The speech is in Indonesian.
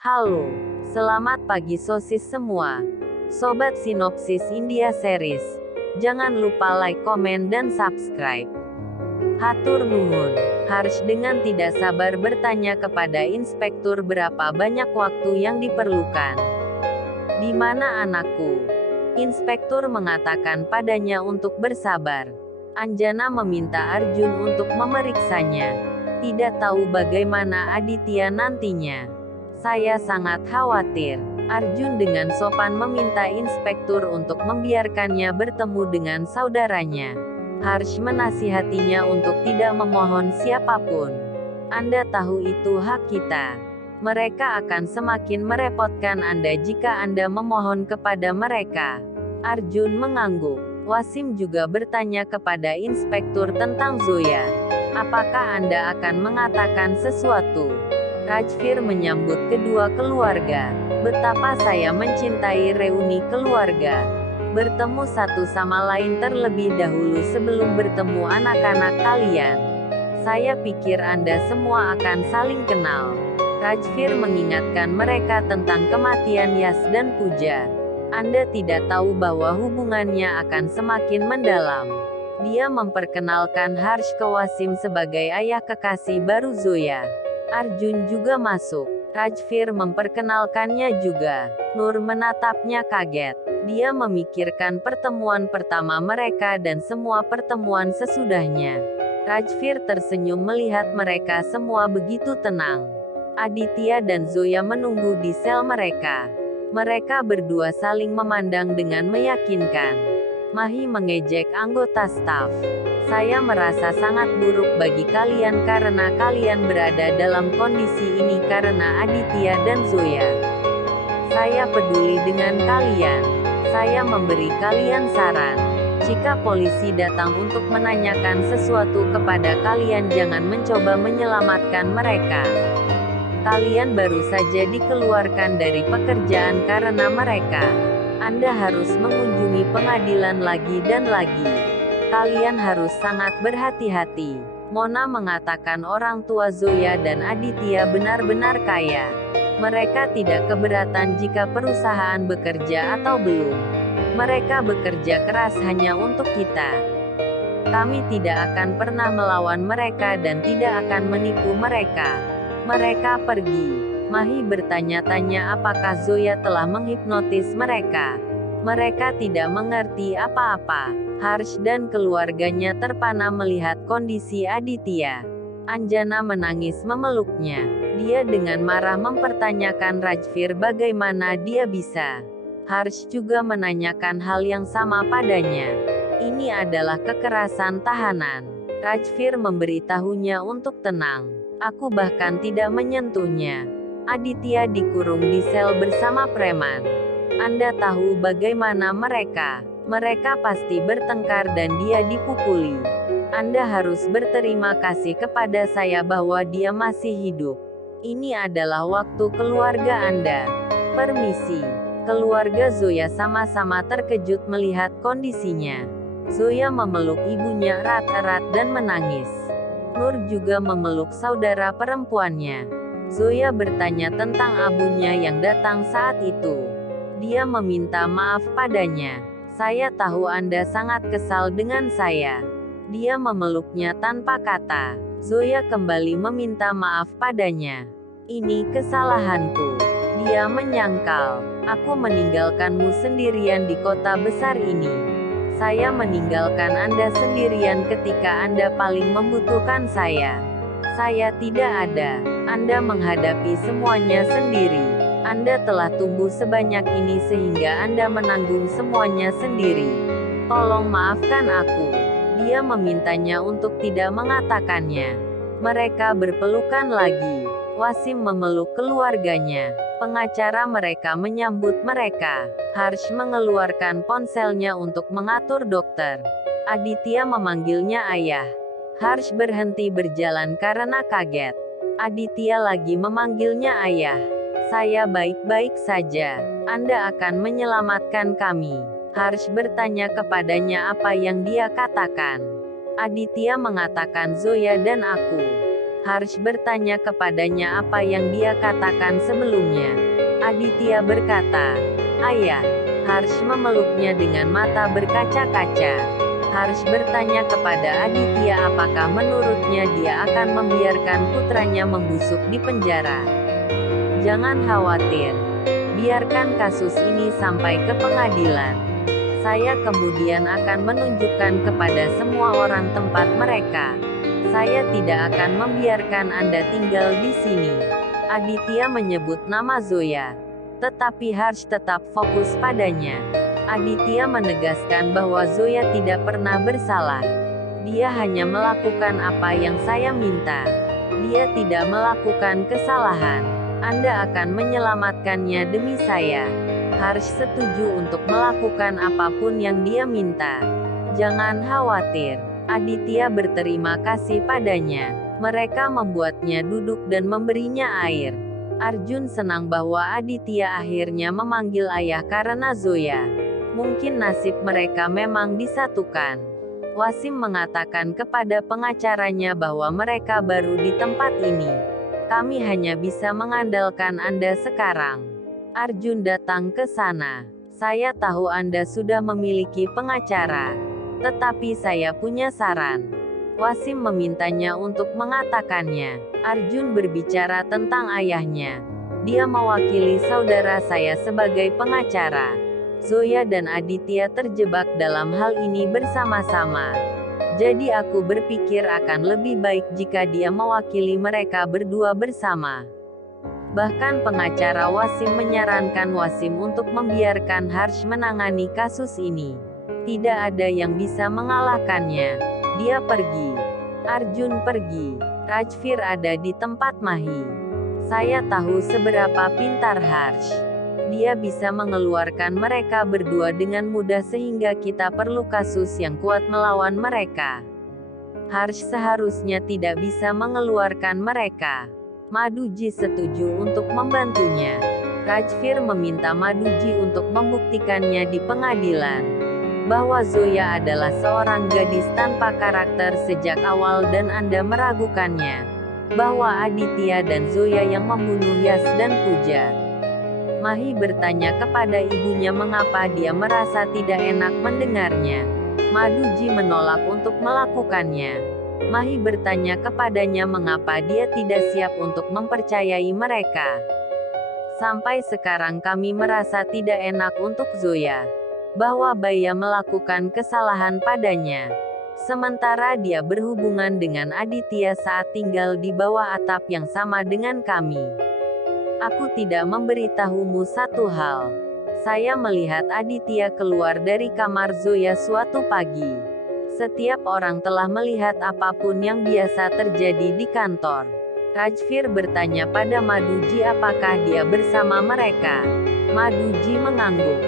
Halo, selamat pagi sosis semua. Sobat Sinopsis India Series. Jangan lupa like, komen, dan subscribe. Hatur nuhun. Harsh dengan tidak sabar bertanya kepada inspektur berapa banyak waktu yang diperlukan. Di mana anakku? Inspektur mengatakan padanya untuk bersabar. Anjana meminta Arjun untuk memeriksanya. Tidak tahu bagaimana Aditya nantinya. Saya sangat khawatir. Arjun dengan sopan meminta inspektur untuk membiarkannya bertemu dengan saudaranya. Harsh menasihatinya untuk tidak memohon siapapun. Anda tahu itu hak kita. Mereka akan semakin merepotkan Anda jika Anda memohon kepada mereka. Arjun mengangguk. Wasim juga bertanya kepada inspektur tentang Zoya. Apakah Anda akan mengatakan sesuatu? Rajvir menyambut kedua keluarga. Betapa saya mencintai reuni keluarga. Bertemu satu sama lain terlebih dahulu sebelum bertemu anak-anak kalian. Saya pikir Anda semua akan saling kenal. Rajvir mengingatkan mereka tentang kematian Yas dan Pooja. Anda tidak tahu bahwa hubungannya akan semakin mendalam. Dia memperkenalkan Harsh ke Wasim sebagai ayah kekasih baru Zoya. Arjun juga masuk. Rajvir memperkenalkannya juga. Nur menatapnya kaget. Dia memikirkan pertemuan pertama mereka dan semua pertemuan sesudahnya. Rajvir tersenyum melihat mereka semua begitu tenang. Aditya dan Zoya menunggu di sel mereka. Mereka berdua saling memandang dengan meyakinkan. Mahi mengejek anggota staf. Saya merasa sangat buruk bagi kalian karena kalian berada dalam kondisi ini karena Aditya dan Zoya. Saya peduli dengan kalian. Saya memberi kalian saran. Jika polisi datang untuk menanyakan sesuatu kepada kalian, jangan mencoba menyelamatkan mereka. Kalian baru saja dikeluarkan dari pekerjaan karena mereka. Anda harus mengunjungi pengadilan lagi dan lagi. Kalian harus sangat berhati-hati. Mona mengatakan orang tua Zoya dan Aditya benar-benar kaya. Mereka tidak keberatan jika perusahaan bekerja atau belum. Mereka bekerja keras hanya untuk kita. Kami tidak akan pernah melawan mereka dan tidak akan menipu mereka. Mereka pergi. Mahi bertanya-tanya apakah Zoya telah menghipnotis mereka. Mereka tidak mengerti apa-apa. Harsh dan keluarganya terpana melihat kondisi Aditya. Anjana menangis memeluknya. Dia dengan marah mempertanyakan Rajvir bagaimana dia bisa. Harsh juga menanyakan hal yang sama padanya. Ini adalah kekerasan tahanan. Rajvir memberitahunya untuk tenang. Aku bahkan tidak menyentuhnya. Aditya dikurung di sel bersama preman. Anda tahu bagaimana mereka. Mereka pasti bertengkar dan dia dipukuli. Anda harus berterima kasih kepada saya bahwa dia masih hidup. Ini adalah waktu keluarga Anda. Permisi. Keluarga Zoya sama-sama terkejut melihat kondisinya. Zoya memeluk ibunya erat-erat dan menangis. Nur juga memeluk saudara perempuannya. Zoya bertanya tentang abunya yang datang saat itu. Dia meminta maaf padanya. Saya tahu Anda sangat kesal dengan saya. Dia memeluknya tanpa kata. Zoya kembali meminta maaf padanya. Ini kesalahanku. Dia menyangkal. Aku meninggalkanmu sendirian di kota besar ini. Saya meninggalkan Anda sendirian ketika Anda paling membutuhkan saya. Saya tidak ada. Anda menghadapi semuanya sendiri. Anda telah tumbuh sebanyak ini sehingga Anda menanggung semuanya sendiri. Tolong maafkan aku. Dia memintanya untuk tidak mengatakannya. Mereka berpelukan lagi. Wasim memeluk keluarganya. Pengacara mereka menyambut mereka. Harsh mengeluarkan ponselnya untuk mengatur dokter. Aditya memanggilnya ayah. Harsh berhenti berjalan karena kaget. Aditya lagi memanggilnya ayah. Saya baik-baik saja. Anda akan menyelamatkan kami. Harsh bertanya kepadanya apa yang dia katakan. Aditya mengatakan Zoya dan aku. Harsh bertanya kepadanya apa yang dia katakan sebelumnya. Aditya berkata, "Ayah." Harsh memeluknya dengan mata berkaca-kaca. Harsh bertanya kepada Aditya apakah menurutnya dia akan membiarkan putranya membusuk di penjara. "Jangan khawatir. Biarkan kasus ini sampai ke pengadilan. Saya kemudian akan menunjukkan kepada semua orang tempat mereka. Saya tidak akan membiarkan Anda tinggal di sini." Aditya menyebut nama Zoya. Tetapi Harsh tetap fokus padanya. Aditya menegaskan bahwa Zoya tidak pernah bersalah. "Dia hanya melakukan apa yang saya minta. Dia tidak melakukan kesalahan. Anda akan menyelamatkannya demi saya." Harsh setuju untuk melakukan apapun yang dia minta. "Jangan khawatir." Aditya berterima kasih padanya. Mereka membuatnya duduk dan memberinya air. Arjun senang bahwa Aditya akhirnya memanggil ayah karena Zoya. Mungkin nasib mereka memang disatukan. Wasim mengatakan kepada pengacaranya bahwa mereka baru di tempat ini. "Kami hanya bisa mengandalkan Anda sekarang." Arjun datang ke sana. "Saya tahu Anda sudah memiliki pengacara. Tetapi saya punya saran." Wasim memintanya untuk mengatakannya. Arjun berbicara tentang ayahnya. "Dia mewakili saudara saya sebagai pengacara. Zoya dan Aditya terjebak dalam hal ini bersama-sama. Jadi aku berpikir akan lebih baik jika dia mewakili mereka berdua bersama." Bahkan pengacara Wasim menyarankan Wasim untuk membiarkan Harsh menangani kasus ini. Tidak ada yang bisa mengalahkannya. Dia pergi. Arjun pergi. Rajvir ada di tempat Mahi. "Saya tahu seberapa pintar Harsh. Dia bisa mengeluarkan mereka berdua dengan mudah sehingga kita perlu kasus yang kuat melawan mereka. Harsh seharusnya tidak bisa mengeluarkan mereka." Maduji setuju untuk membantunya. Rajvir meminta Maduji untuk membuktikannya di pengadilan bahwa Zoya adalah seorang gadis tanpa karakter sejak awal dan Anda meragukannya bahwa Aditya dan Zoya yang membunuh Yas dan Pooja. Mahi bertanya kepada ibunya mengapa dia merasa tidak enak mendengarnya. Maduji menolak untuk melakukannya. Mahi bertanya kepadanya mengapa dia tidak siap untuk mempercayai mereka. "Sampai sekarang kami merasa tidak enak untuk Zoya. Bahwa Baya melakukan kesalahan padanya. Sementara dia berhubungan dengan Aditya saat tinggal di bawah atap yang sama dengan kami. Aku tidak memberitahumu satu hal. Saya melihat Aditya keluar dari kamar Zoya suatu pagi. Setiap orang telah melihat apapun yang biasa terjadi di kantor." Rajvir bertanya pada Maduji apakah dia bersama mereka. Maduji mengangguk.